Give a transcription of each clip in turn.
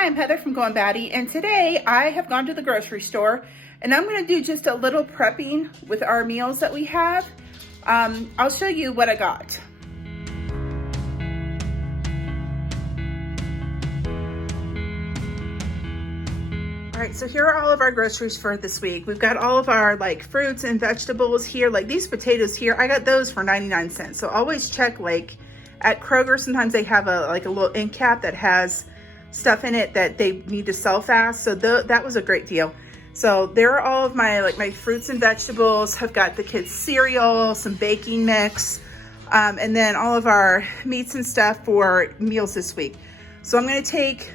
Hi, I'm Heather from Going Batty, and today I have gone to the grocery store and I'm going to do just a little prepping with our meals that we have. I'll show you what I got. All right, so here are all of our groceries for this week. We've got all of our like fruits and vegetables here. Like these potatoes here, I got those for 99 cents. So always check, like at Kroger, sometimes they have a little end cap that has stuff in it that they need to sell fast. So that was a great deal. So there are all of my my fruits and vegetables. I've got the kids' cereal, some baking mix, and then all of our meats and stuff for meals this week. So I'm going to take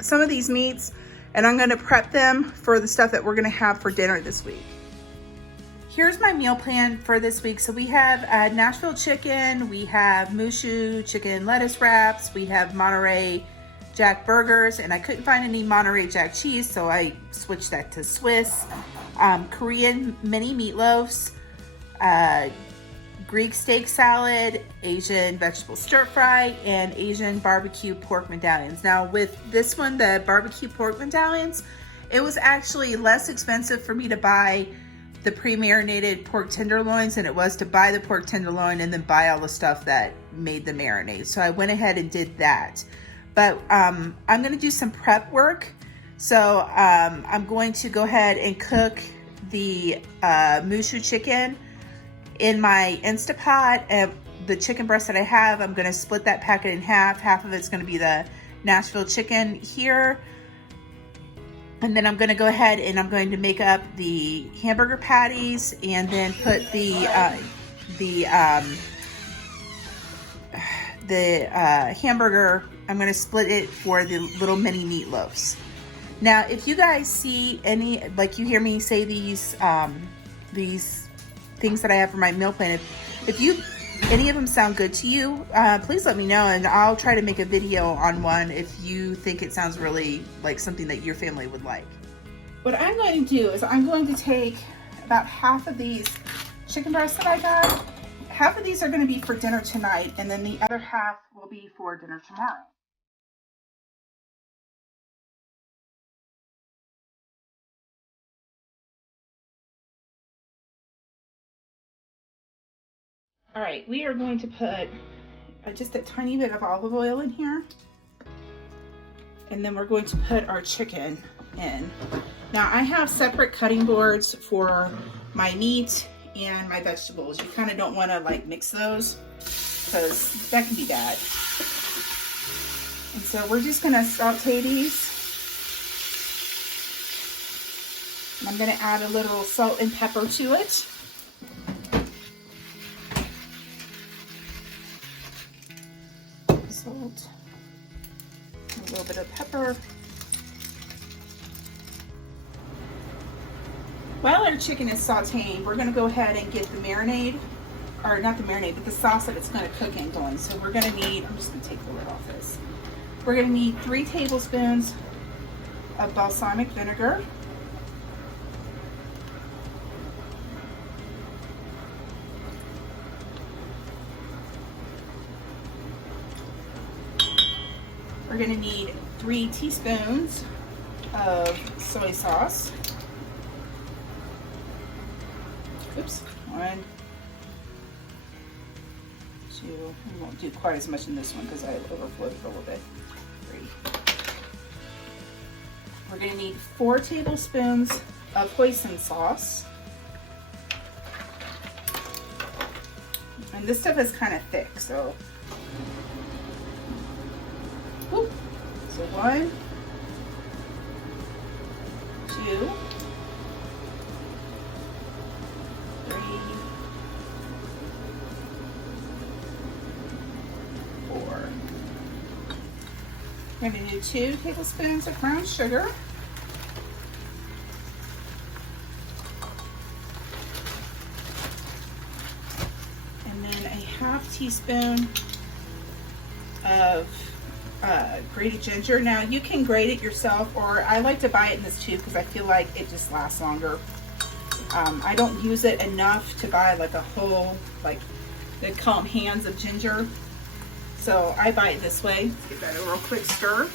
some of these meats and I'm going to prep them for the stuff that we're going to have for dinner this week. Here's my meal plan for this week. So we have Nashville chicken, we have Mushu chicken lettuce wraps, we have Monterey Jack burgers, and I couldn't find any Monterey Jack cheese, so I switched that to Swiss. Korean mini meatloaves, Greek steak salad, Asian vegetable stir fry, and Asian barbecue pork medallions. Now with this one, the barbecue pork medallions, it was actually less expensive for me to buy the pre-marinated pork tenderloins than it was to buy the pork tenderloin and then buy all the stuff that made the marinade. So I went ahead and did that. But I'm going to do some prep work. So I'm going to go ahead and cook the Mushu chicken in my Instapot. And the chicken breast that I have, I'm going to split that packet in half. Half of it's going to be the Nashville chicken here. And then I'm going to go ahead and I'm going to make up the hamburger patties and then put the hamburger, I'm going to split it for the little mini meatloaves. Now, if you guys see any, like you hear me say these things that I have for my meal plan, if any of them sound good to you, please let me know and I'll try to make a video on one if you think it sounds really like something that your family would like. What I'm going to do is I'm going to take about half of these chicken breasts that I got. Half of these are going to be for dinner tonight, and then the other half will be for dinner tomorrow. All right, we are going to put just a tiny bit of olive oil in here, and then we're going to put our chicken in. Now, I have separate cutting boards for my meat and my vegetables. You kind of don't want to like mix those because that can be bad. And so we're just going to saute these. And I'm going to add a little salt and pepper to it. Salt, a little bit of pepper. While our chicken is sauteing, we're going to go ahead and get the marinade, or not the marinade, but the sauce that it's going to cook in going. So we're going to need, I'm just going to take the lid off this. We're going to need 3 tablespoons of balsamic vinegar. We're going to need 3 teaspoons of soy sauce. Oops, 1, 2, we won't do quite as much in this one because I overflowed it a little bit. 3. We're going to need 4 tablespoons of hoisin sauce. And this stuff is kind of thick, so. Whoop. So 1, 2, 3, 4. We're going to do 2 tablespoons of brown sugar. And then a half teaspoon of grated ginger. Now you can grate it yourself, or I like to buy it in this tube because I feel like it just lasts longer. I don't use it enough to buy like a whole, like they call them hands of ginger. So I buy it this way. Give that a real quick stir.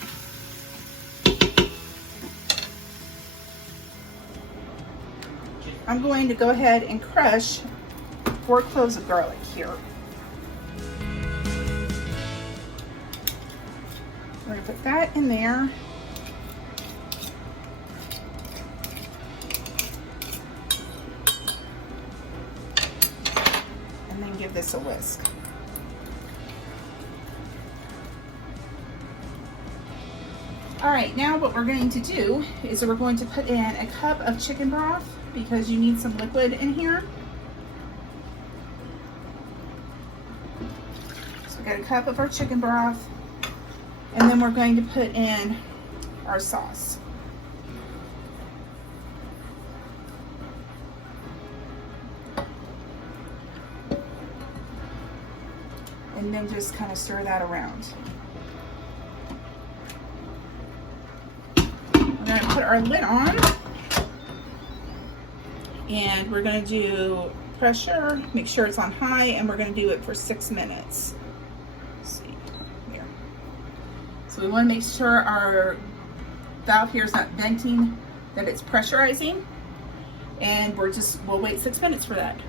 I'm going to go ahead and crush 4 cloves of garlic here. We're going to put that in there. And then give this a whisk. All right, now what we're going to do is we're going to put in a cup of chicken broth because you need some liquid in here. So we got a cup of our chicken broth, and then we're going to put in our sauce. And then just kind of stir that around. We're going to put our lid on, and we're going to do pressure, make sure it's on high, and we're going to do it for 6 minutes. Let's see here. So we want to make sure our valve here is not venting, that it's pressurizing, and we'll wait 6 minutes for that.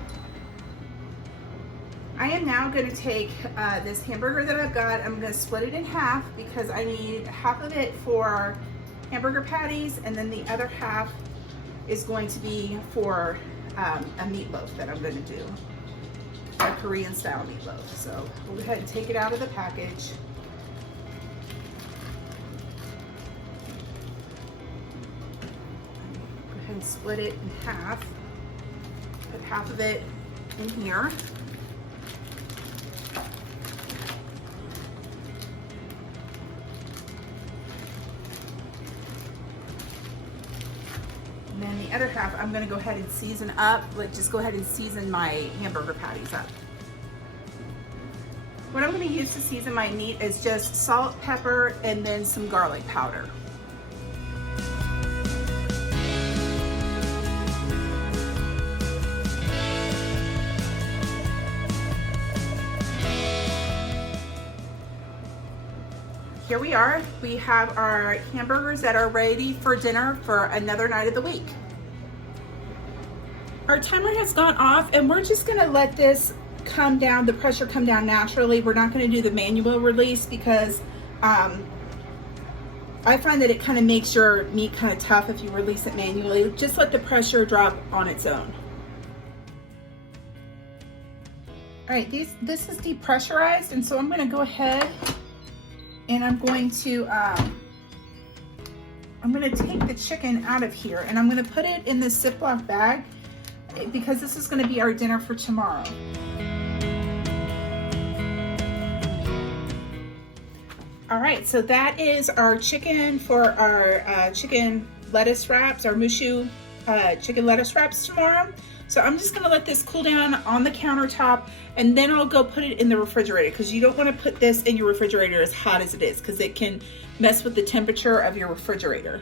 I am now going to take this hamburger that I've got, I'm going to split it in half because I need half of it for hamburger patties, and then the other half is going to be for a meatloaf that I'm going to do, a Korean style meatloaf. So we'll go ahead and take it out of the package. Go ahead and split it in half. Put half of it in here. And then the other half, I'm gonna go ahead and season up. Let's just go ahead and season my hamburger patties up. What I'm gonna use to season my meat is just salt, pepper, and then some garlic powder. Here we are. We have our hamburgers that are ready for dinner for another night of the week. Our timer has gone off, and we're just gonna let this come down, the pressure come down naturally. We're not gonna do the manual release because I find that it kind of makes your meat kind of tough if you release it manually. Just let the pressure drop on its own. All right, this is depressurized, and so I'm gonna go ahead and I'm going to take the chicken out of here, and I'm going to put it in this Ziploc bag because this is going to be our dinner for tomorrow. All right, so that is our chicken for our chicken lettuce wraps, our Mushu chicken lettuce wraps tomorrow. So I'm just gonna let this cool down on the countertop, and then I'll go put it in the refrigerator, because you don't want to put this in your refrigerator as hot as it is, because it can mess with the temperature of your refrigerator.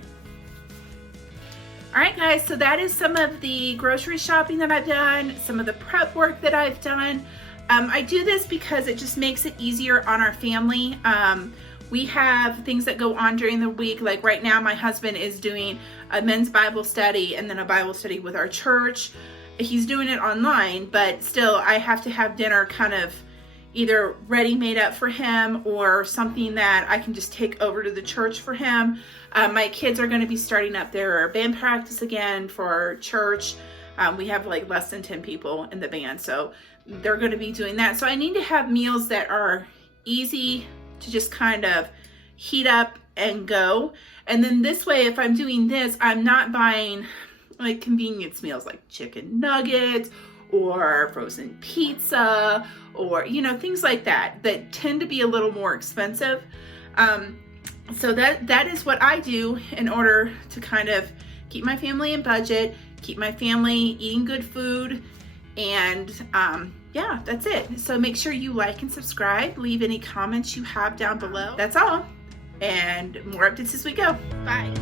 All right, guys, so that is some of the grocery shopping that I've done, some of the prep work that I've done. I do this because it just makes it easier on our family. We have things that go on during the week. Like right now, my husband is doing a men's Bible study and then a Bible study with our church. He's doing it online, but still I have to have dinner kind of either ready made up for him or something that I can just take over to the church for him. My kids are going to be starting up their band practice again for church. We have like less than 10 people in the band, so they're going to be doing that. So I need to have meals that are easy to just kind of heat up and go. And then this way, if I'm doing this, I'm not buying like convenience meals like chicken nuggets or frozen pizza or, you know, things like that that tend to be a little more expensive. So that is what I do in order to kind of keep my family in budget, keep my family eating good food, and yeah, that's it. So make sure you like and subscribe, leave any comments you have down below. That's all, and more updates as we go. Bye.